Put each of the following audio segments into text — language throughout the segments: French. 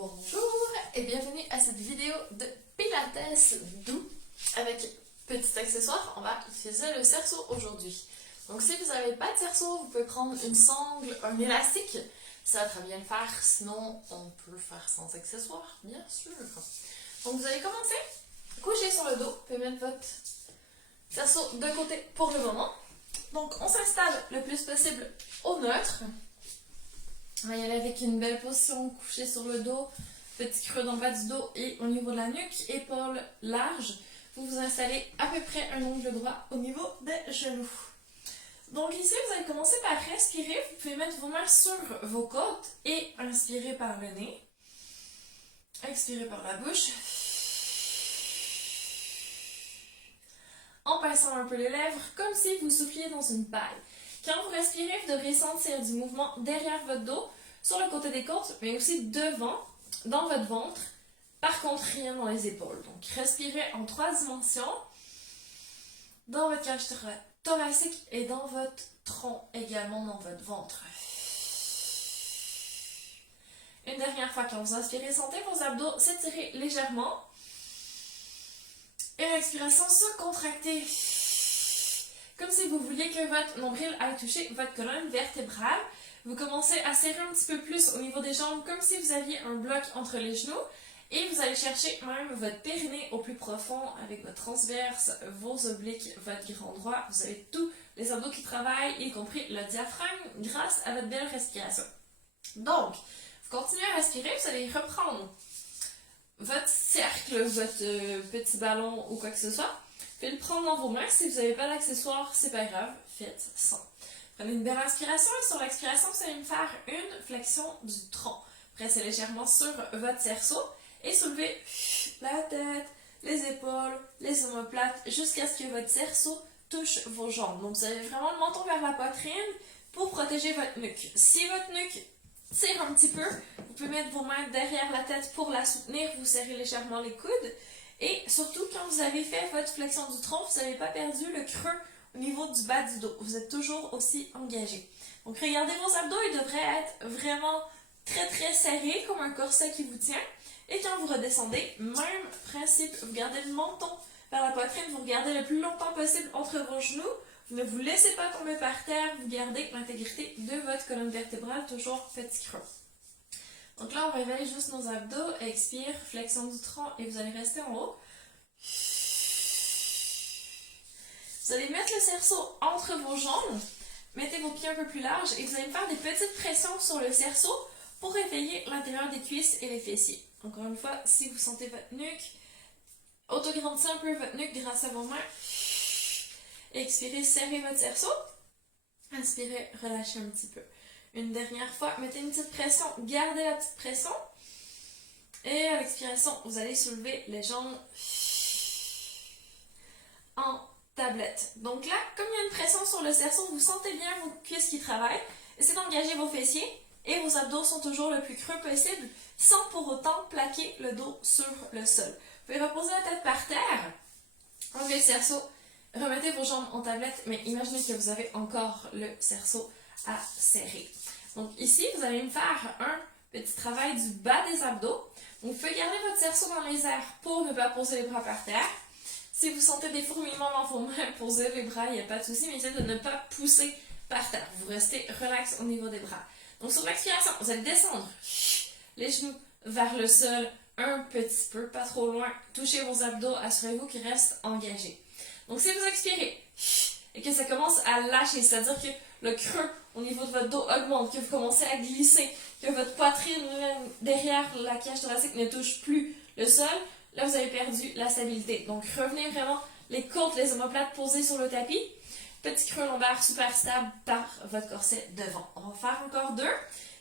Bonjour et bienvenue à cette vidéo de Pilates doux. Avec petit accessoire, on va utiliser le cerceau aujourd'hui. Donc si vous n'avez pas de cerceau, vous pouvez prendre une sangle, un élastique. Ça va très bien le faire, sinon on peut le faire sans accessoire, bien sûr. Donc vous allez commencer, coucher sur le dos, vous pouvez mettre votre cerceau de côté pour le moment. Donc on s'installe le plus possible au neutre. On va y aller avec une belle position, couché sur le dos, petit creux dans le bas du dos et au niveau de la nuque, épaules larges. Vous vous installez à peu près un angle droit au niveau des genoux. Donc ici, vous allez commencer par respirer. Vous pouvez mettre vos mains sur vos côtes et inspirer par le nez. Expirez par la bouche. En pinçant un peu les lèvres, comme si vous souffliez dans une paille. Quand vous respirez, vous devrez sentir du mouvement derrière votre dos, sur le côté des côtes, mais aussi devant, dans votre ventre. Par contre, rien dans les épaules. Donc, respirez en 3 dimensions, dans votre cage thoracique et dans votre tronc, également dans votre ventre. Une dernière fois, quand vous inspirez, sentez vos abdos s'étirer légèrement. Et l'expiration se contracter. Comme si vous vouliez que votre nombril aille toucher votre colonne vertébrale. Vous commencez à serrer un petit peu plus au niveau des jambes, comme si vous aviez un bloc entre les genoux. Et vous allez chercher même votre périnée au plus profond avec votre transverse, vos obliques, votre grand droit. Vous avez tous les abdos qui travaillent, y compris le diaphragme, grâce à votre belle respiration. Donc, vous continuez à respirer, vous allez reprendre votre cercle, votre petit ballon ou quoi que ce soit. Faites le prendre dans vos mains. Si vous n'avez pas d'accessoire, c'est pas grave, faites sans. Prenez une belle inspiration et sur l'expiration, vous allez me faire une flexion du tronc. Pressez légèrement sur votre cerceau et soulevez la tête, les épaules, les omoplates jusqu'à ce que votre cerceau touche vos jambes. Donc vous avez vraiment le menton vers la poitrine pour protéger votre nuque. Si votre nuque tire un petit peu, vous pouvez mettre vos mains derrière la tête pour la soutenir, vous serrez légèrement les coudes. Et surtout, quand vous avez fait votre flexion du tronc, vous n'avez pas perdu le creux au niveau du bas du dos. Vous êtes toujours aussi engagé. Donc, regardez vos abdos, ils devraient être vraiment très serrés, comme un corset qui vous tient. Et quand vous redescendez, même principe, vous gardez le menton vers la poitrine, vous regardez le plus longtemps possible entre vos genoux. Vous ne vous laissez pas tomber par terre, vous gardez l'intégrité de votre colonne vertébrale, toujours petit creux. Donc là, on réveille juste nos abdos, expire, flexion du tronc et vous allez rester en haut. Vous allez mettre le cerceau entre vos jambes, mettez vos pieds un peu plus larges et vous allez faire des petites pressions sur le cerceau pour réveiller l'intérieur des cuisses et les fessiers. Encore une fois, si vous sentez votre nuque, autograndissez un peu votre nuque grâce à vos mains. Expirez, serrez votre cerceau. Inspirez, relâchez un petit peu. Une dernière fois, mettez une petite pression, gardez la petite pression. Et à l'expiration, vous allez soulever les jambes en tablette. Donc là, comme il y a une pression sur le cerceau, vous sentez bien vos cuisses qui travaillent. Essayez d'engager vos fessiers et vos abdos sont toujours le plus creux possible sans pour autant plaquer le dos sur le sol. Vous pouvez reposer la tête par terre, enlevez le cerceau, remettez vos jambes en tablette, mais imaginez que vous avez encore le cerceau à serrer. Donc ici, vous allez me faire un petit travail du bas des abdos. Donc vous pouvez garder votre cerceau dans les airs pour ne pas poser les bras par terre. Si vous sentez des fourmillements dans vos mains, posez les bras, il n'y a pas de souci, mais essayez de ne pas pousser par terre. Vous restez relax au niveau des bras. Donc sur l'expiration, vous allez descendre les genoux vers le sol un petit peu, pas trop loin. Touchez vos abdos, assurez-vous qu'ils restent engagés. Donc si vous expirez et que ça commence à lâcher, c'est-à-dire que le creux au niveau de votre dos augmente, que vous commencez à glisser, que votre poitrine derrière la cage thoracique ne touche plus le sol, là vous avez perdu la stabilité. Donc revenez vraiment les côtes, les omoplates posées sur le tapis. Petit creux lombaire super stable par votre corset devant. On va faire encore 2.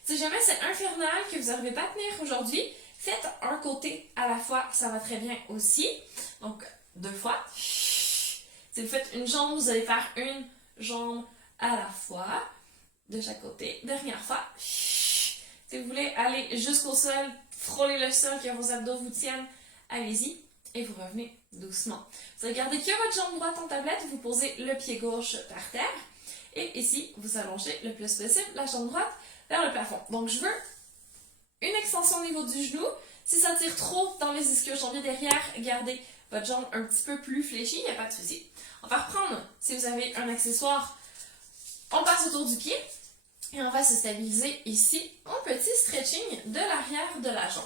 Si jamais c'est infernal que vous n'arrivez pas à tenir aujourd'hui, faites un côté à la fois, ça va très bien aussi. Donc 2 fois. Si vous faites une jambe, vous allez faire une jambe à la fois, de chaque côté. Dernière fois. Si vous voulez aller jusqu'au sol, frôler le sol, que vos abdos vous tiennent, allez-y. Et vous revenez doucement. Vous allez garder que votre jambe droite en tablette, vous posez le pied gauche par terre. Et ici, vous allongez le plus possible la jambe droite vers le plafond. Donc je veux une extension au niveau du genou. Si ça tire trop dans les ischio-jambiers derrière, gardez votre jambe un petit peu plus fléchie, il n'y a pas de souci. On va reprendre, si vous avez un accessoire, on passe autour du pied et on va se stabiliser ici en petit stretching de l'arrière de la jambe.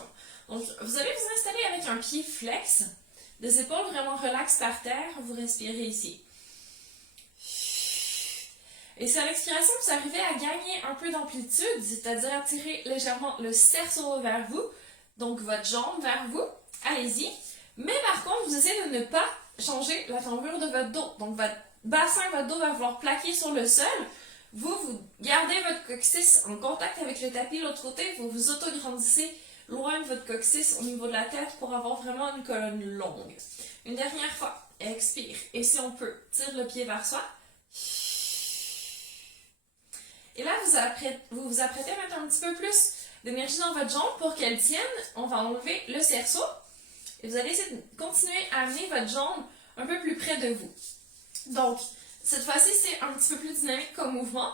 Donc, vous allez vous installer avec un pied flex, des épaules vraiment relax par terre, vous respirez ici. Et c'est à l'expiration que vous arrivez à gagner un peu d'amplitude, c'est-à-dire à tirer légèrement le cerceau vers vous, donc votre jambe vers vous, allez-y. Mais par contre, vous essayez de ne pas changer la tournure de votre dos. Donc votre bassin, votre dos va vouloir plaquer sur le sol. Vous gardez votre coccyx en contact avec le tapis de l'autre côté, vous vous autograndissez loin de votre coccyx au niveau de la tête pour avoir vraiment une colonne longue. Une dernière fois, expire. Et si on peut, tire le pied vers soi. Et là, vous vous apprêtez à mettre un petit peu plus d'énergie dans votre jambe pour qu'elle tienne. On va enlever le cerceau. Et vous allez essayer de continuer à amener votre jambe un peu plus près de vous. Donc, cette fois-ci, c'est un petit peu plus dynamique comme mouvement.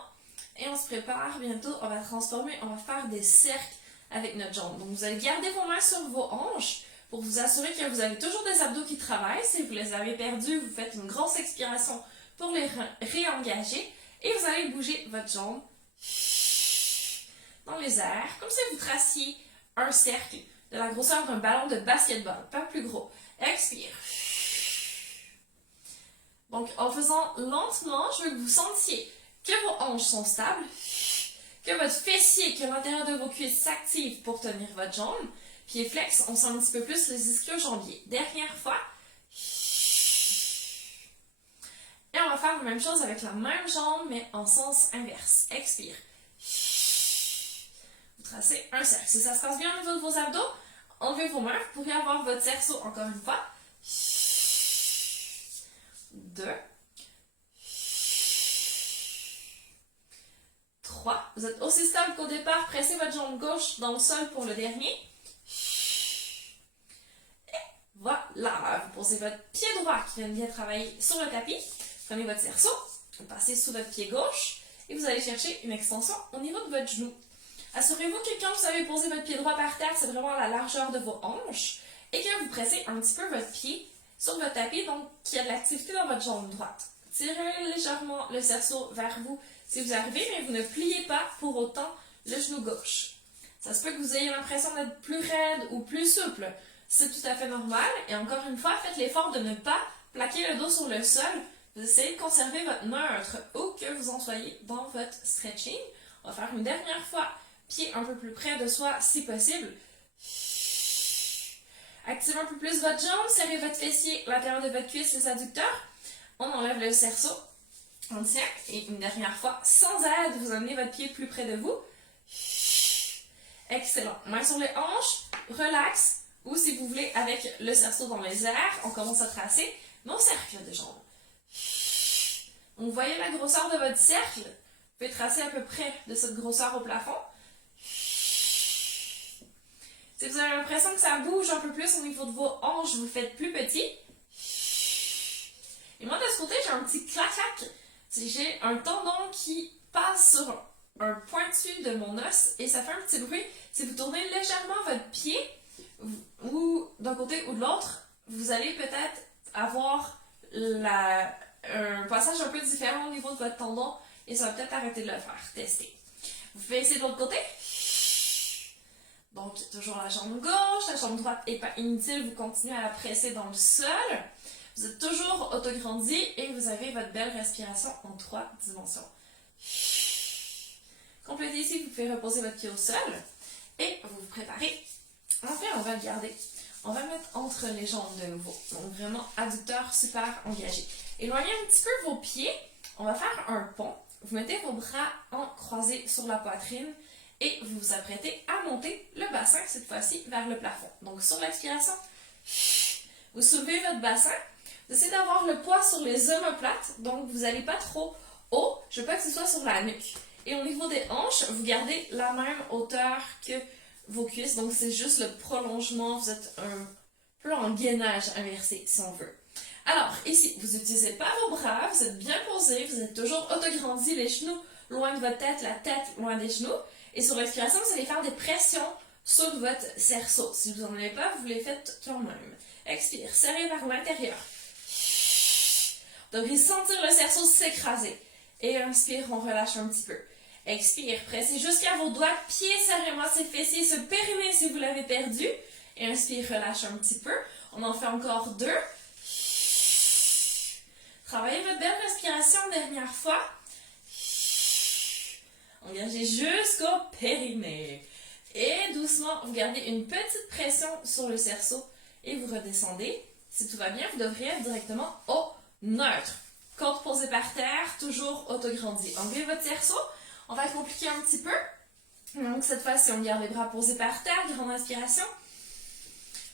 Et on se prépare bientôt, on va transformer, on va faire des cercles avec notre jambe. Donc, vous allez garder vos mains sur vos hanches pour vous assurer que vous avez toujours des abdos qui travaillent. Si vous les avez perdus, vous faites une grosse expiration pour les réengager. Et vous allez bouger votre jambe dans les airs, comme si vous traciez un cercle de la grosseur d'un ballon de basketball, pas plus gros. Expire. Donc, en faisant lentement, je veux que vous sentiez que vos hanches sont stables, que votre fessier, que l'intérieur de vos cuisses s'active pour tenir votre jambe. Pied flex, on sent un petit peu plus les ischio-jambiers. Dernière fois. Et on va faire la même chose avec la même jambe, mais en sens inverse. Expire. Vous tracez un cercle. Si ça se passe bien au niveau de vos abdos, enlevez vos mains. Vous pourriez avoir votre cerceau encore une fois. 2. 3. Vous êtes aussi stable qu'au départ. Pressez votre jambe gauche dans le sol pour le dernier. Et voilà. Vous posez votre pied droit qui vient de bien travailler sur le tapis. Prenez votre cerceau, vous passez sous votre pied gauche et vous allez chercher une extension au niveau de votre genou. Assurez-vous que quand vous avez posé votre pied droit par terre, c'est vraiment à la largeur de vos hanches et que vous pressez un petit peu votre pied sur votre tapis, donc qu'il y a de l'activité dans votre jambe droite. Tirez légèrement le cerceau vers vous si vous arrivez, mais vous ne pliez pas pour autant le genou gauche. Ça se peut que vous ayez l'impression d'être plus raide ou plus souple. C'est tout à fait normal et encore une fois, faites l'effort de ne pas plaquer le dos sur le sol. Vous essayez de conserver votre neutre où que vous en soyez dans votre stretching. On va faire une dernière fois, pied un peu plus près de soi si possible. Activez un peu plus votre jambe, serrez votre fessier, l'intérieur de votre cuisse, les adducteurs. On enlève le cerceau, on tient et une dernière fois, sans aide, vous amenez votre pied plus près de vous. Excellent. Main sur les hanches, relax. Ou si vous voulez, avec le cerceau dans les airs, on commence à tracer nos cercles de jambes. Donc, vous voyez la grosseur de votre cercle. Vous pouvez tracer à peu près de cette grosseur au plafond. Si vous avez l'impression que ça bouge un peu plus au niveau de vos hanches, vous faites plus petit. Et moi, de ce côté, j'ai un petit clac-clac. J'ai un tendon qui passe sur un pointu de mon os et ça fait un petit bruit. Si vous tournez légèrement votre pied, ou d'un côté ou de l'autre, vous allez peut-être avoir un passage un peu différent au niveau de votre tendon et ça va peut-être arrêter de le faire. Testez. Vous pouvez essayer de l'autre côté. Donc, toujours la jambe gauche, la jambe droite n'est pas inutile, vous continuez à la presser dans le sol. Vous êtes toujours autograndi et vous avez votre belle respiration en 3 dimensions. Complétez ici, vous pouvez reposer votre pied au sol et vous vous préparez. Enfin, on va le garder. On va le mettre entre les jambes de nouveau. Donc, vraiment, adducteur super engagé. Éloignez un petit peu vos pieds. On va faire un pont. Vous mettez vos bras en croisés sur la poitrine et vous vous apprêtez à monter le bassin, cette fois-ci, vers le plafond. Donc, sur l'expiration, vous soulevez votre bassin. Vous essayez d'avoir le poids sur les omoplates. Donc, vous n'allez pas trop haut. Je veux pas que ce soit sur la nuque. Et au niveau des hanches, vous gardez la même hauteur que vos cuisses. Donc, c'est juste le prolongement. Vous êtes un peu en gainage inversé, si on veut. Alors, ici, vous n'utilisez pas vos bras. Vous êtes bien posé. Vous êtes toujours autograndi, les genoux loin de votre tête, la tête loin des genoux. Et sur l'expiration, vous allez faire des pressions sur votre cerceau. Si vous n'en avez pas, vous les faites quand même. Expire, serrez vers l'intérieur. Vous devrez sentir le cerceau s'écraser. Et inspire, on relâche un petit peu. Expire, pressez jusqu'à vos doigts de pied, serrez ses fessiers, se périnez si vous l'avez perdu. Et inspire, relâche un petit peu. On en fait encore 2. Travaillez votre belle respiration, dernière fois. Engagez jusqu'au périnée. Et doucement, vous gardez une petite pression sur le cerceau et vous redescendez. Si tout va bien, vous devriez être directement au neutre. Côte posée par terre, toujours autograndi. Enlevez votre cerceau. On va compliquer un petit peu. Donc cette fois-ci, on garde les bras posés par terre, grande inspiration.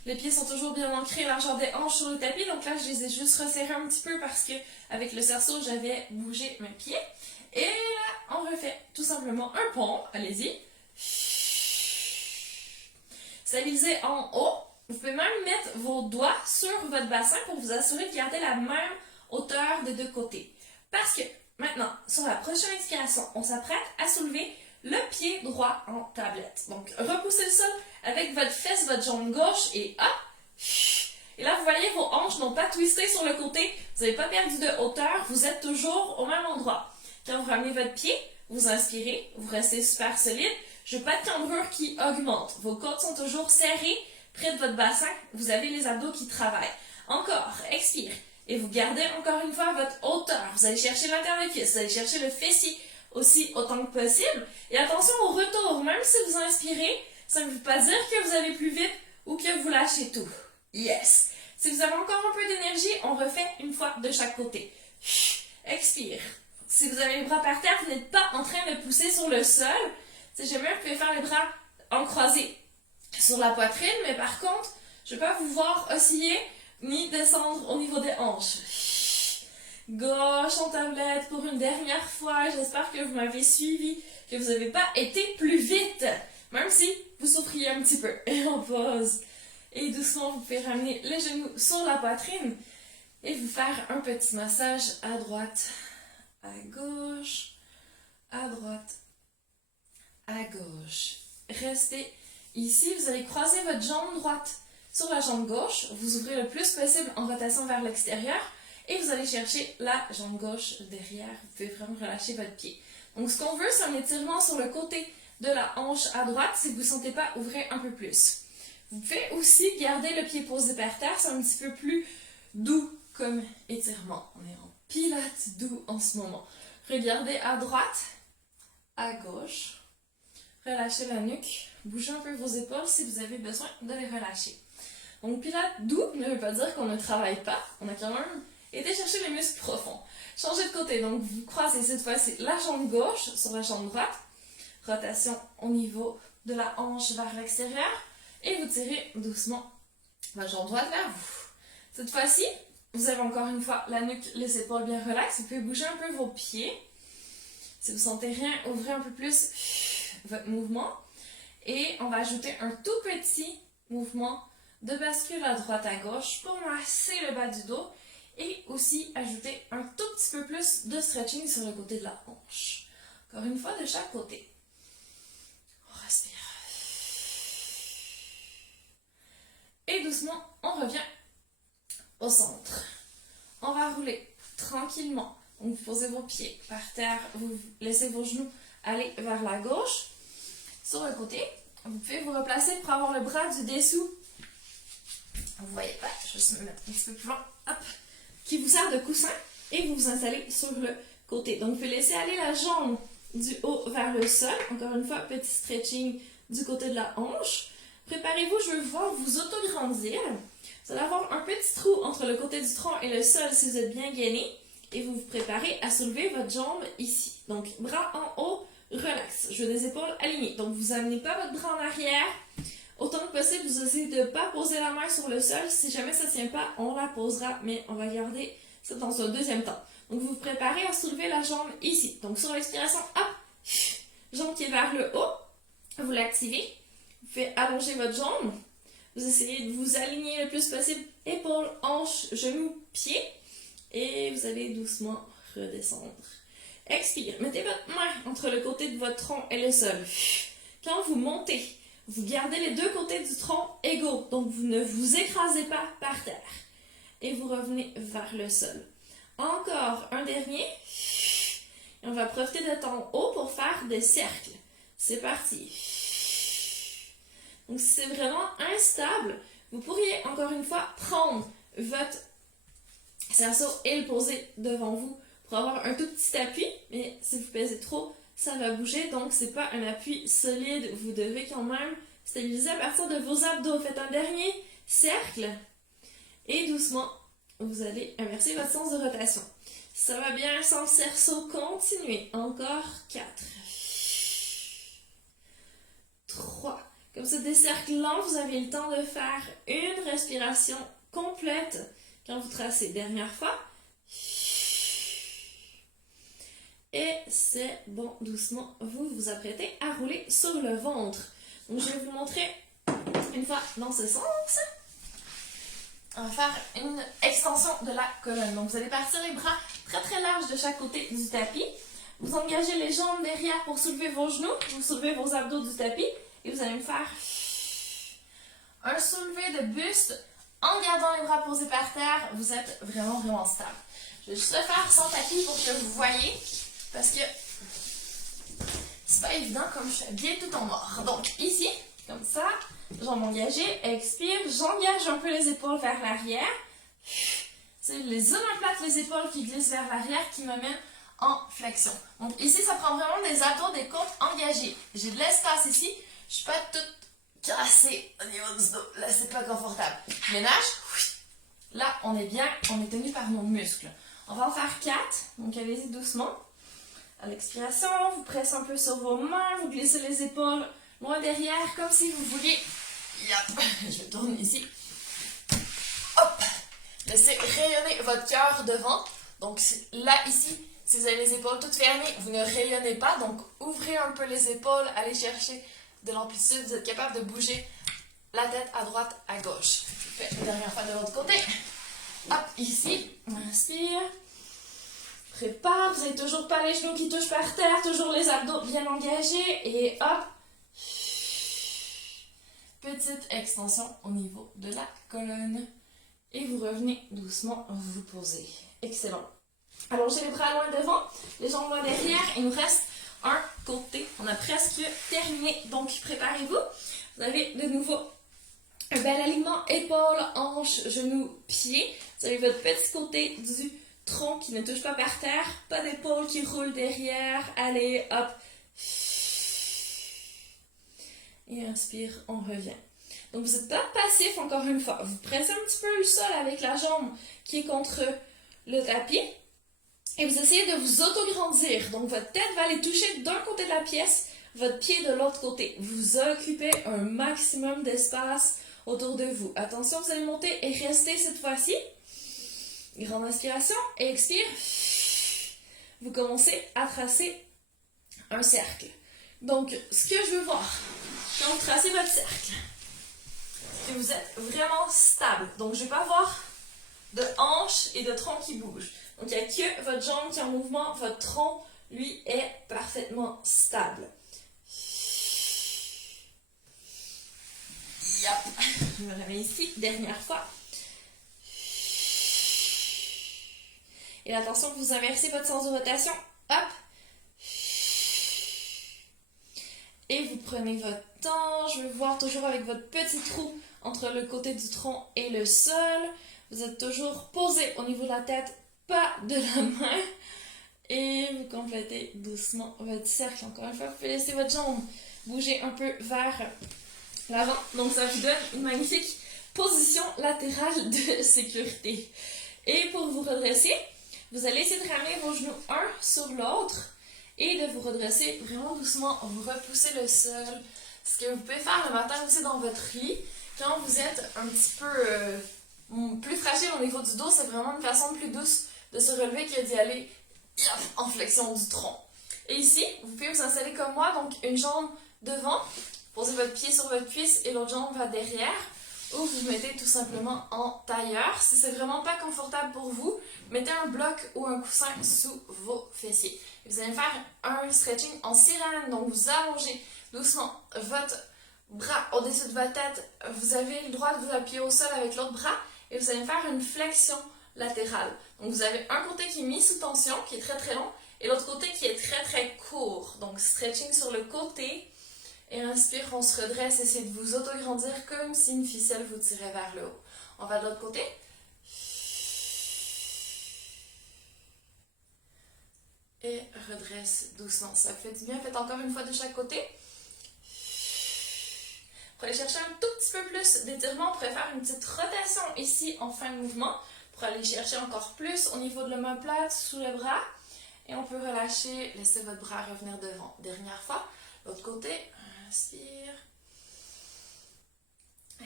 Les pieds sont toujours bien ancrés, largeur des hanches sur le tapis. Donc là, je les ai juste resserrés un petit peu parce que avec le cerceau, j'avais bougé mes pieds. Et là, on refait tout simplement un pont. Allez-y. Stabilisez en haut. Vous pouvez même mettre vos doigts sur votre bassin pour vous assurer de garder la même hauteur des deux côtés. Parce que maintenant, sur la prochaine expiration, on s'apprête à soulever le pied droit en tablette. Donc, repoussez le sol avec votre fesse, votre jambe gauche et hop. Et là, vous voyez, vos hanches n'ont pas twisté sur le côté. Vous n'avez pas perdu de hauteur. Vous êtes toujours au même endroit. Quand vous ramenez votre pied, vous inspirez, vous restez super solide. Je veux pas de cambrure qui augmente. Vos côtes sont toujours serrées, près de votre bassin. Vous avez les abdos qui travaillent. Encore, expire. Et vous gardez encore une fois votre hauteur. Vous allez chercher l'intérieur des cuisses, vous allez chercher le fessier aussi autant que possible. Et attention au retour, même si vous inspirez, ça ne veut pas dire que vous allez plus vite ou que vous lâchez tout. Yes! Si vous avez encore un peu d'énergie, on refait une fois de chaque côté. Expire. Si vous avez les bras par terre, vous n'êtes pas en train de pousser sur le sol. Si jamais, vous pouvez faire les bras en croisé sur la poitrine, mais par contre, je ne vais pas vous voir osciller ni descendre au niveau des hanches. Gauche en tablette pour une dernière fois. J'espère que vous m'avez suivi, que vous n'avez pas été plus vite, même si vous souffriez un petit peu. Et on pose. Et doucement, vous pouvez ramener les genoux sur la poitrine et vous faire un petit massage à droite, à gauche, à droite, à gauche. Restez ici, vous allez croiser votre jambe droite sur la jambe gauche, vous ouvrez le plus possible en rotation vers l'extérieur et vous allez chercher la jambe gauche derrière. Vous pouvez vraiment relâcher votre pied. Donc ce qu'on veut, c'est un étirement sur le côté de la hanche à droite. Si vous ne sentez pas, ouvrez un peu plus. Vous pouvez aussi garder le pied posé par terre, c'est un petit peu plus doux comme étirement. On est en pilates doux en ce moment. Regardez à droite, à gauche. Relâchez la nuque. Bougez un peu vos épaules si vous avez besoin de les relâcher. Donc, pilates doux ne veut pas dire qu'on ne travaille pas. On a quand même été chercher les muscles profonds. Changez de côté. Donc, vous croisez cette fois-ci la jambe gauche sur la jambe droite. Rotation au niveau de la hanche vers l'extérieur. Et vous tirez doucement la jambe droite vers vous. Cette fois-ci, vous avez encore une fois la nuque, les épaules bien relaxes. Vous pouvez bouger un peu vos pieds. Si vous sentez rien, ouvrez un peu plus votre mouvement. Et on va ajouter un tout petit mouvement de bascule à droite à gauche pour masser le bas du dos. Et aussi ajouter un tout petit peu plus de stretching sur le côté de la hanche. Encore une fois de chaque côté. On respire. Et doucement, on revient au centre. On va rouler tranquillement. Donc, vous posez vos pieds par terre, vous laissez vos genoux aller vers la gauche. Sur le côté, vous pouvez vous replacer pour avoir le bras du dessous. Vous voyez pas, je vais juste me mettre un petit peu plus loin. Hop, qui vous sert de coussin et vous vous installez sur le côté. Donc, vous pouvez laisser aller la jambe du haut vers le sol. Encore une fois, petit stretching du côté de la hanche. Préparez-vous, je veux voir vous autograndir. Vous allez avoir un petit trou entre le côté du tronc et le sol si vous êtes bien gainé. Et vous vous préparez à soulever votre jambe ici. Donc, bras en haut, relax. Je veux des épaules alignées. Donc, vous n'amenez pas votre bras en arrière. Autant que possible, vous essayez de ne pas poser la main sur le sol. Si jamais ça ne tient pas, on la posera, mais on va garder ça dans un deuxième temps. Donc, vous vous préparez à soulever la jambe ici. Donc, sur l'expiration, hop, jambe qui est vers le haut. Vous l'activez. Vous faites allonger votre jambe. Vous essayez de vous aligner le plus possible. Épaules, hanches, genoux, pieds. Et vous allez doucement redescendre. Expire. Mettez votre main entre le côté de votre tronc et le sol. Quand vous montez, Vous gardez les deux côtés du tronc égaux, donc vous ne vous écrasez pas par terre. Et vous revenez vers le sol. Encore un dernier. Et on va profiter de ton haut pour faire des cercles. C'est parti. Donc si c'est vraiment instable, vous pourriez encore une fois prendre votre cerceau et le poser devant vous pour avoir un tout petit appui, mais si vous pesez trop, ça va bouger, donc c'est pas un appui solide. Vous devez quand même stabiliser à partir de vos abdos. Faites un dernier cercle et doucement, vous allez inverser votre sens de rotation. Si ça va bien sans le cerceau, continuez. Encore 4. 3. Comme ça, des cercles lents, vous avez le temps de faire une respiration complète quand vous tracez. Dernière fois. Et c'est bon, doucement, vous vous apprêtez à rouler sur le ventre. Donc, je vais vous montrer une fois dans ce sens. On va faire une extension de la colonne. Donc, vous allez partir les bras très très larges de chaque côté du tapis. Vous engagez les jambes derrière pour soulever vos genoux. Vous soulevez vos abdos du tapis. Et vous allez me faire un soulevé de buste en gardant les bras posés par terre. Vous êtes vraiment vraiment stable. Je vais juste le faire sans tapis pour que vous voyez. Parce que c'est pas évident comme je suis bien tout en mort. Donc ici, comme ça, jambes engagées, expire, j'engage un peu les épaules vers l'arrière. C'est les omoplates, les épaules qui glissent vers l'arrière qui me mènent en flexion. Donc ici, ça prend vraiment des abdos, des côtes engagées. J'ai de l'espace ici, je suis pas toute cassée au niveau du dos. Là, c'est pas confortable. Je ménage. Là, on est bien, on est tenu par nos muscles. On va en faire 4, donc allez-y doucement. À l'expiration, vous pressez un peu sur vos mains, vous glissez les épaules loin derrière, comme si vous vouliez... Je tourne ici. Hop! Laissez rayonner votre cœur devant. Donc là, ici, si vous avez les épaules toutes fermées, vous ne rayonnez pas. Donc ouvrez un peu les épaules, allez chercher de l'amplitude. Vous êtes capable de bouger la tête à droite, à gauche. Je fais une dernière fois de l'autre côté. Hop, ici, on inspire. Prépare, vous n'avez toujours pas les genoux qui touchent par terre, toujours les abdos bien engagés et hop. Petite extension au niveau de la colonne. Et vous revenez doucement vous poser. Excellent. Allongez les bras loin devant, les jambes loin derrière. Il nous reste un côté. On a presque terminé. Donc préparez-vous. Vous avez de nouveau un bel alignement épaules, hanches, genoux, pieds. Vous avez votre petit côté du tronc qui ne touche pas par terre, pas d'épaule qui roule derrière, allez, hop. Et inspire, on revient. Donc vous n'êtes pas passif encore une fois. Vous pressez un petit peu le sol avec la jambe qui est contre le tapis. Et vous essayez de vous auto-grandir. Donc votre tête va aller toucher d'un côté de la pièce, votre pied de l'autre côté. Vous occupez un maximum d'espace autour de vous. Attention, vous allez monter et rester cette fois-ci. Grande inspiration et expire. Vous commencez à tracer un cercle. Donc, ce que je veux voir quand vous tracez votre cercle, c'est que vous êtes vraiment stable. Donc, je ne vais pas voir de hanches et de tronc qui bougent. Donc, il n'y a que votre jambe qui est en mouvement. Votre tronc, lui, est parfaitement stable. Yep. Je me remets ici. Dernière fois. Et attention que vous inversez votre sens de rotation. Hop. Et vous prenez votre temps. Je vais voir toujours avec votre petit trou entre le côté du tronc et le sol. Vous êtes toujours posé au niveau de la tête, pas de la main. Et vous complétez doucement votre cercle. Encore une fois, vous pouvez laisser votre jambe bouger un peu vers l'avant. Donc ça vous donne une magnifique position latérale de sécurité. Et pour vous redresser, vous allez essayer de ramener vos genoux un sur l'autre et de vous redresser vraiment doucement. Vous repoussez le sol. Ce que vous pouvez faire le matin aussi dans votre lit, quand vous êtes un petit peu plus fragile au niveau du dos, c'est vraiment une façon plus douce de se relever que d'y aller en flexion du tronc. Et ici, vous pouvez vous installer comme moi, donc une jambe devant, posez votre pied sur votre cuisse et l'autre jambe va derrière. Ou vous mettez tout simplement en tailleur. Si c'est vraiment pas confortable pour vous, mettez un bloc ou un coussin sous vos fessiers. Et vous allez faire un stretching en sirène. Donc vous allongez doucement votre Bras au-dessus de votre tête, vous avez le droit de vous appuyer au sol avec l'autre bras et vous allez faire une flexion latérale. Donc vous avez un côté qui est mis sous tension, qui est très très long, et l'autre côté qui est très très court. Donc stretching sur le côté. Et inspire, on se redresse, essayez de vous auto-grandir comme si une ficelle vous tirait vers le haut. On va de l'autre côté. Et redresse doucement. Ça fait du bien. Faites encore une fois de chaque côté. Pour aller chercher un tout petit peu plus d'étirement, on pourrait faire une petite rotation ici en fin de mouvement pour aller chercher encore plus au niveau de l'omoplate, sous le bras. Et on peut relâcher, laisser votre bras revenir devant. Dernière fois, l'autre côté, inspire.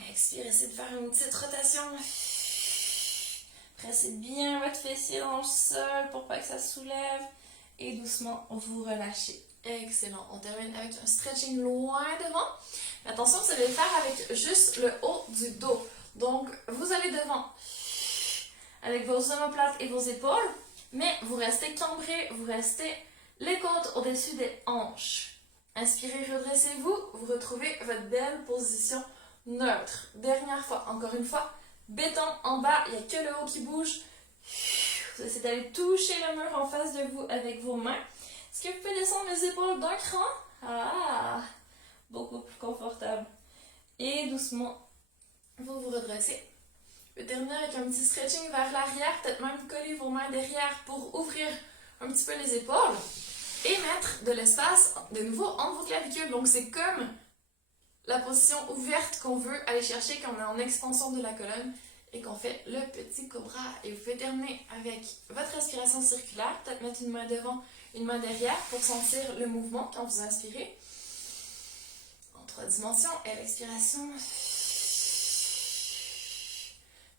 Expire, essayez de faire une petite rotation. Pressez bien votre fessier dans le sol pour pas que ça soulève. Et doucement, vous relâchez. Excellent. On termine avec un stretching loin devant. Attention, vous allez le faire avec juste le haut du dos. Donc, vous allez devant avec vos omoplates et vos épaules, mais vous restez cambré, vous restez les côtes au-dessus des hanches. Inspirez, redressez-vous, vous retrouvez votre belle position neutre. Dernière fois, encore une fois, béton en bas, il n'y a que le haut qui bouge. Vous essayez d'aller toucher le mur en face de vous avec vos mains. Est-ce que vous pouvez descendre les épaules d'un cran? Ah, beaucoup plus confortable. Et doucement, vous vous redressez. Vous pouvez terminer avec un petit stretching vers l'arrière, peut-être même coller vos mains derrière pour ouvrir un petit peu les épaules et mettre de l'espace de nouveau entre vos clavicules. Donc c'est comme la position ouverte qu'on veut aller chercher quand on est en expansion de la colonne et qu'on fait le petit cobra. Et vous pouvez terminer avec votre respiration circulaire, peut-être mettre une main devant, une main derrière pour sentir le mouvement quand vous inspirez. En 3 dimensions, et l'expiration,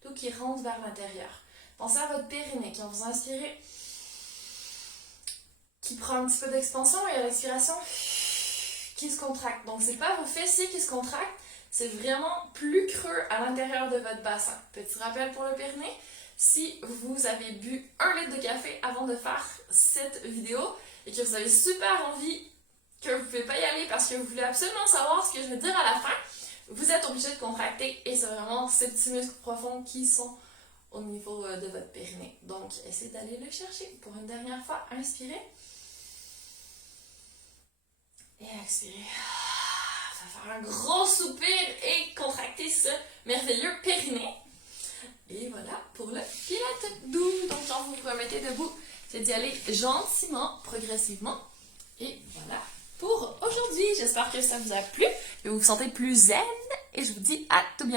tout qui rentre vers l'intérieur. Pensez à votre périnée quand vous inspirez, qui prend un petit peu d'expansion, et à l'expiration, qui se contracte. Donc c'est pas vos fessiers qui se contractent, c'est vraiment plus creux à l'intérieur de votre bassin. Petit rappel pour le périnée, si vous avez bu 1 litre de café avant de faire cette vidéo et que vous avez super envie, que vous ne pouvez pas y aller parce que vous voulez absolument savoir ce que je vais dire à la fin, vous êtes obligé de contracter et c'est vraiment ces petits muscles profonds qui sont au niveau de votre périnée. Donc essayez d'aller le chercher. Pour une dernière fois, inspirez. Et expirez. Ça va faire un gros soupir et contracter ce merveilleux périnée. Et voilà pour le pilate doux. Donc quand vous vous remettez debout, c'est d'y aller gentiment, progressivement. Et voilà pour aujourd'hui. J'espère que ça vous a plu, que vous vous sentez plus zen. Et je vous dis à tout bientôt.